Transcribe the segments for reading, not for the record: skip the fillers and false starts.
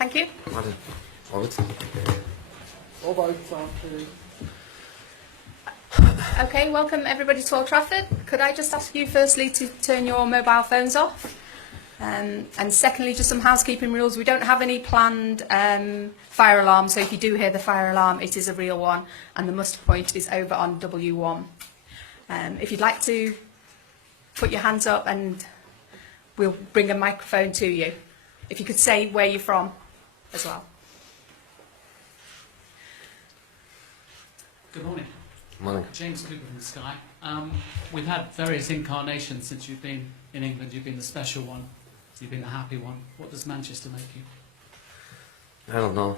Thank you. Okay, welcome everybody to Old Trafford. Could I just ask you firstly to turn your mobile phones off? And secondly, just some housekeeping rules. We don't have any planned fire alarm, so if you do hear the fire alarm, it is a real one, and the muster point is over on W1. If you'd like to put your hands up and we'll bring a microphone to you. If you could say where you're from as well. Good morning. Morning. James Cooper from Sky. We've had various incarnations since you've been in England. You've been the special one. You've been the happy one. What does Manchester make you? I don't know.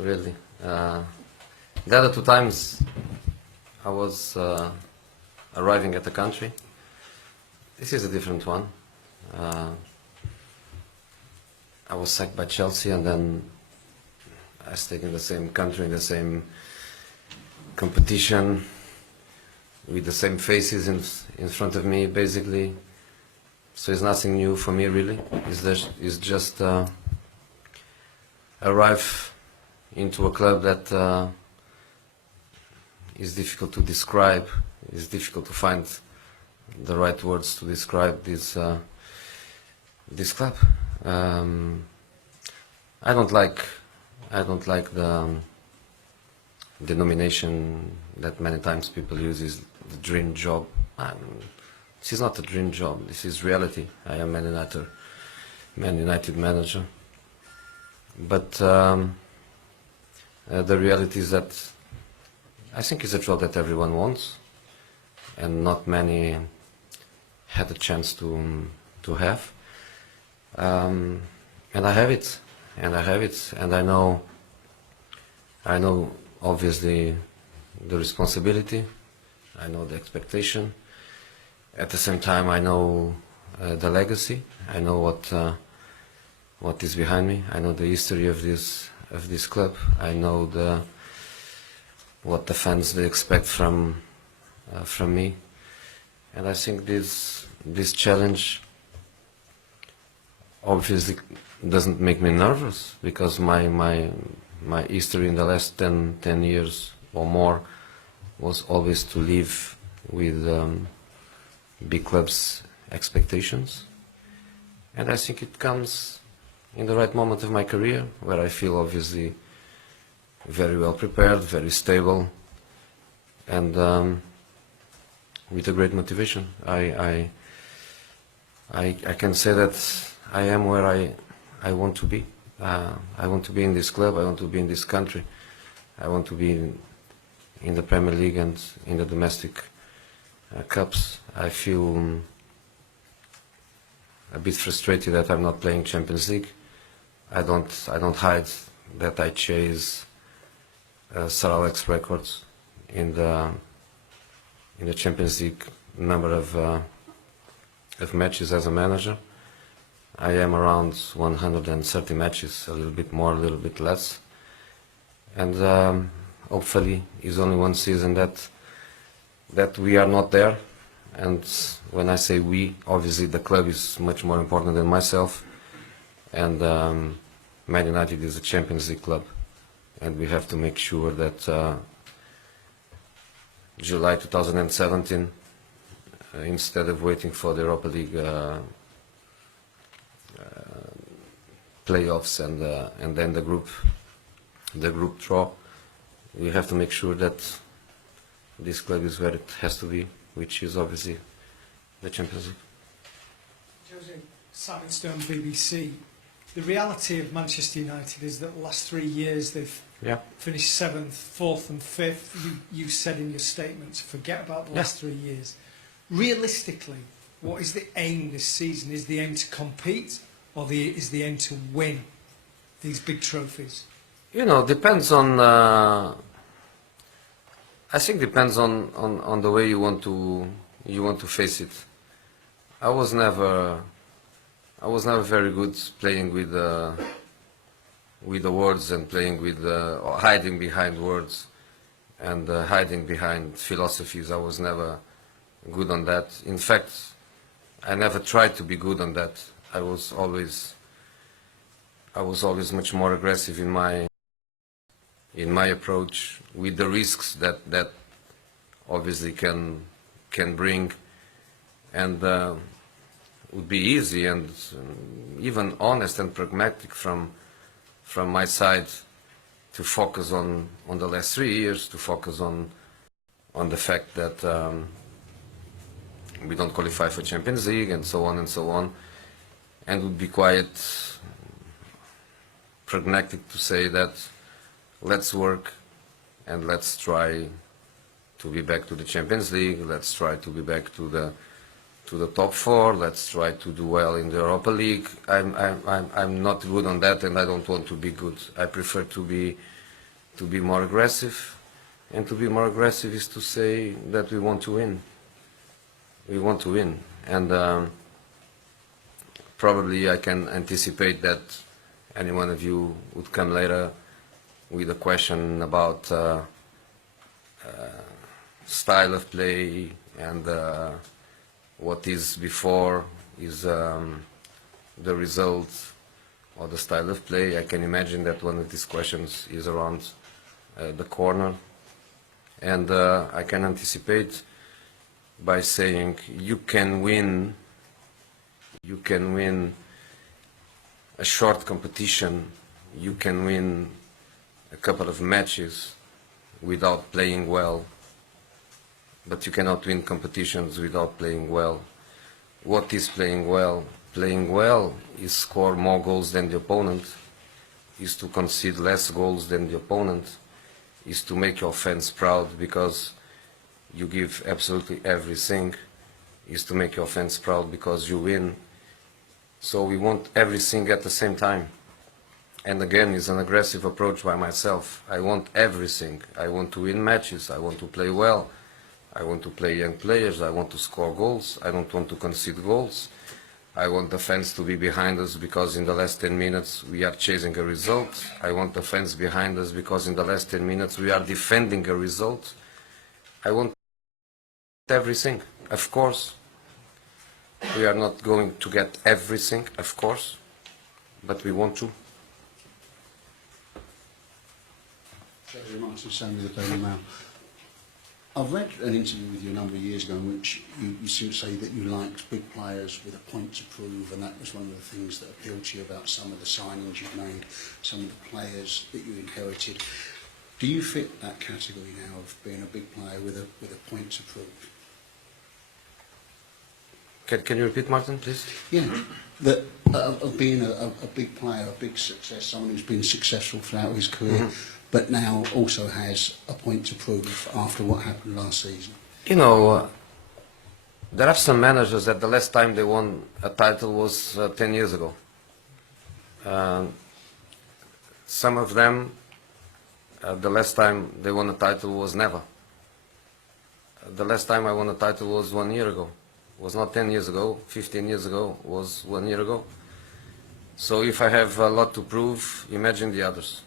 Really. The other two times I was arriving at the country. This is a different one. I was sacked by Chelsea and then I stayed in the same country, in the same competition, with the same faces in front of me, basically. So it's nothing new for me, really. It's just arrive into a club that is difficult to describe. It's difficult to find the right words to describe this club. I don't like the denomination that many times people use is the dream job. This is not a dream job. This is reality. I am Man United manager. But the reality is that I think it's a job that everyone wants, and not many had the chance to have. And I have it, and I know obviously the responsibility, I know the expectation. At the same time, I know the legacy. I know what is behind me. I know the history of this club. I know what the fans they expect from me. And I think this challenge obviously doesn't make me nervous, because my history in the last 10 years or more was always to live with big clubs' expectations. And I think it comes in the right moment of my career, where I feel obviously very well prepared, very stable, and with a great motivation. I can say that I am where I want to be. I want to be in this club, I want to be in this country, I want to be in the Premier League and in the domestic cups. I feel a bit frustrated that I'm not playing Champions League. I don't hide that I chase Sir Alex records in the Champions League number of matches as a manager. I am around 130 matches, a little bit more, a little bit less, and hopefully it's only one season that we are not there. And when I say we, obviously the club is much more important than myself, and Man United is a Champions League club, and we have to make sure that July 2017, instead of waiting for the Europa League playoffs and then the group draw, we have to make sure that this club is where it has to be, which is obviously the Champions League. Jose, Simon Stone, BBC. The reality of Manchester United is that the last 3 years they've finished 7th, 4th and 5th. You said in your statement to forget about the last 3 years. Realistically, what is the aim this season? Is the aim to compete, or is the aim to win these big trophies? You know, depends on. I think depends on the way you want to face it. I was never very good playing with the words and playing with or hiding behind words and hiding behind philosophies. I was never good on that. In fact, I never tried to be good on that. I was always I was always much more aggressive in my approach, with the risks that obviously can bring, and would be easy and even honest and pragmatic from my side to focus on the last 3 years, to focus on the fact that we don't qualify for Champions League and so on and so on, and would be quite pragmatic to say that let's work and let's try to be back to the Champions League, let's try to be back to the top 4, let's try to do well in the Europa League. I'm not good on that, and I don't want to be good. I prefer to be more aggressive, and to be more aggressive is to say that we want to win. We want to win, and probably I can anticipate that any one of you would come later with a question about style of play, and what is before is the result or the style of play. I can imagine that one of these questions is around the corner, and I can anticipate by saying you can win a short competition, you can win a couple of matches without playing well, but you cannot win competitions without playing well. What is playing well? Playing well is score more goals than the opponent, is to concede less goals than the opponent, is to make your fans proud because you give absolutely everything, is to make your fans proud because you win. So we want everything at the same time. And again, it's an aggressive approach by myself. I want everything. I want to win matches, I want to play well, I want to play young players, I want to score goals, I don't want to concede goals. I want the fans to be behind us because in the last 10 minutes we are chasing a result. I want the fans behind us because in the last 10 minutes we are defending a result. I want everything, of course. We are not going to get everything, of course, but we want to. Very much the same with the Daily Mail. I've read an interview with you a number of years ago in which you seem to say that you liked big players with a point to prove, and that was one of the things that appealed to you about some of the signings you've made, some of the players that you inherited. Do you fit that category now of being a big player with a point to prove? Can you repeat, Martin, please? Yeah, that of being a big player, a big success, someone who's been successful throughout his career, but now also has a point to prove after what happened last season. You know, there are some managers that the last time they won a title was 10 years ago. Some of them, the last time they won a title was never. The last time I won a title was 1 year ago. It was not 10 years ago, 15 years ago, it was 1 year ago. So if I have a lot to prove, imagine the others.